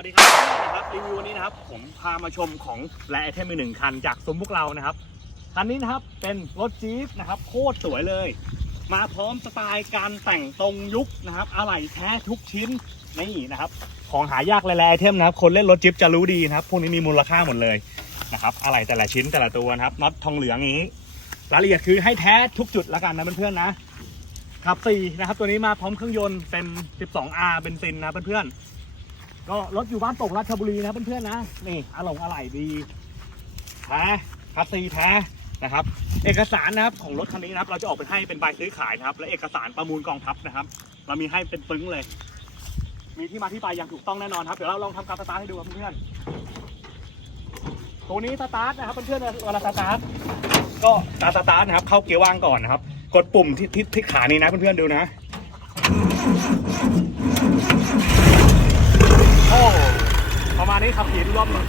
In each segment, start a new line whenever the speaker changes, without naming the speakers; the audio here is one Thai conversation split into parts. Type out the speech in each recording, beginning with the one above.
สวัสดีครับนะครับรีวิววันนี้นะครับ ผมพามาชมของและไอเทมอีกหนึ่งคันจากซุ้มพวกเรานะครับคันนี้นะครับเป็นรถจี๊ปนะครับโคตรสวยเลย มาพร้อมสไตล์การแต่งตรงยุคนะครับอะไหล่แท้ทุกชิ้นนี่นะครับ ของหายากหลายๆไอเทมนะครับ คนเล่นรถจิ๊บจะรู้ดีนะครับ พวกนี้มีมูลค่าหมดเลยนะครับอะไหล่แต่ละชิ้นแต่ละตัวนะครับน็อตทองเหลืองนี้รายละเอียดคือให้แท้ทุกจุดล้วกันนะเพื่อนๆนะขับสี่นะครับตัวนี้มาพร้อมเครื่องยนต์เป็น 12R เบนซินนะเพื่อนๆ ก็รถอยู่บ้านโป่งราชบุรีนะเพื่อนๆนะนี่อะหลงอะไหล่ดีแท้คัสซีแท้นะครับ เอกสารนะครับของรถคันนี้นะครับ เราจะออกไปให้เป็นใบซื้อขายนะครับ และเอกสารประมูลกองทัพนะครับ เรามีให้เป็นปึ้งเลย มีที่มาที่ไปอย่างถูกต้องแน่นอนครับเดี๋ยวเราลองทำการสตาร์ทให้ดูครับเพื่อนๆตัวนี้สตาร์ทนะครับเพื่อนๆเวลาสตาร์ทก็การสตาร์ทนะครับ เข้าเกียร์ว่างก่อนนะครับ กดปุ่มที่ที่ที่ขานี้นะเพื่อนๆดูนะ โอ้ประมาณนี้ขับขี่ดูรอบหนึง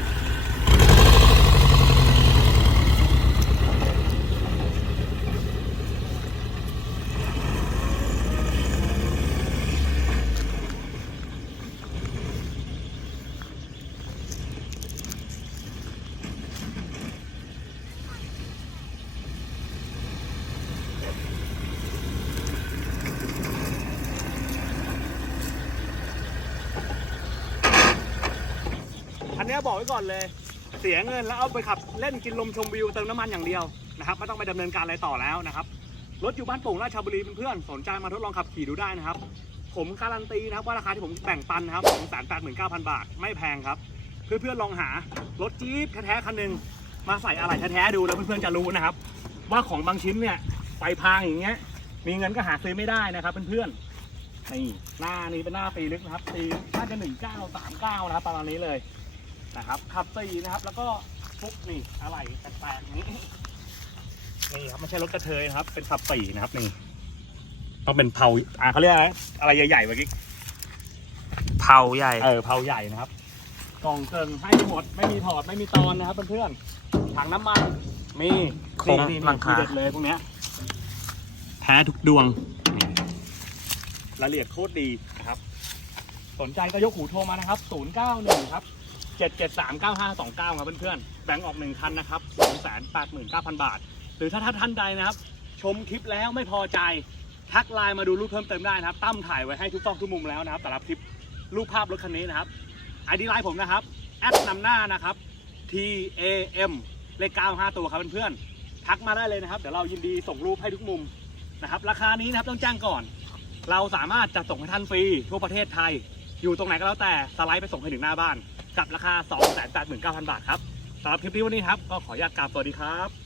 อันนี้บอกไว้ก่อนเลย เสียเงินแล้วเอาไปขับเล่นกินลมชมวิวเติมน้ำมันอย่างเดียวนะครับไม่ต้องไปดำเนินการอะไรต่อแล้วนะครับรถอยู่บ้านโป่งราชบุรีเพื่อนๆสนใจมาทดลองขับขี่ดูได้นะครับ ผมการันตีนะครับว่าราคาที่ผมแบ่งปันนะครับสองแสนแปดหมื่นเก้าพันบาทไม่แพงครับ เพื่อนๆลองหารถจี๊ปแท้ๆคันหนึ่งมาใส่อะไรแท้ๆดูแล้วเพื่อนๆจะรู้นะครับ ว่าของบางชิ้นเนี่ยไฟพางอย่างเงี้ย มีเงินก็หาซื้อไม่ได้นะครับเพื่อนๆนี่หน้านี้เป็นหน้าปีลึกนะครับปีน่าจะหนึ่งเก้าสามเก้านะครับประมาณนี้เลย นะครับขับสี่นะครับแล้วก็ปุ๊บนี่อะไรแปลกๆอย่างนี้นี่ครับไม่ใช่รถกระเทยนะครับ เป็นขับสี่นะครับนี่ต้องเป็นเผาอ่าเขาเรียกอะไรอะไรใหญ่ๆเมื่อกี้
เผาใหญ่
เออเผาใหญ่นะครับ กล่องเกิงให้หมดไม่มีถอดไม่มีตอนนะครับเพื่อนๆถังน้ำมันมี
โครง
นี่
หลังคา
ทีเด็ดเลยพวกเนี้ยแท้ทุกดวงนี่รายละเอียดโคตรดีนะครับ สนใจก็ยกหูโทรมานะครับ 091 ครับ 7739529ครับเพื่อนๆแบ่งออกหนึ่งคันนะครับ289,000 บาท หรือถ้าท่านใดนะครับ ชมคลิปแล้วไม่พอใจทักไลน์มาดูรูปเพิ่มเติมได้นะครับ ตั้มถ่ายไว้ให้ทุกต้องทุกมุมแล้วนะครับแต่ละคลิปรูปภาพรถคันนี้นะครับไอดีไลน์ผมนะครับแอดนำหน้านะครับ T A M เลข95 ตัวครับเพื่อนๆทักมาได้เลยนะครับ เดี๋ยวเรายินดีส่งรูปให้ทุกมุมนะครับ ราคานี้นะครับต้องแจ้งก่อน เราสามารถจัดส่งให้ท่านฟรีทั่วประเทศไทย อยู่ตรงไหนก็แล้วแต่สไลด์ไปส่งให้ถึงหน้าบ้าน กับราคา 289,000 บาทครับสำหรับคลิปนี้วันนี้ครับ ก็ขออนุญาตกราบสวัสดีครับ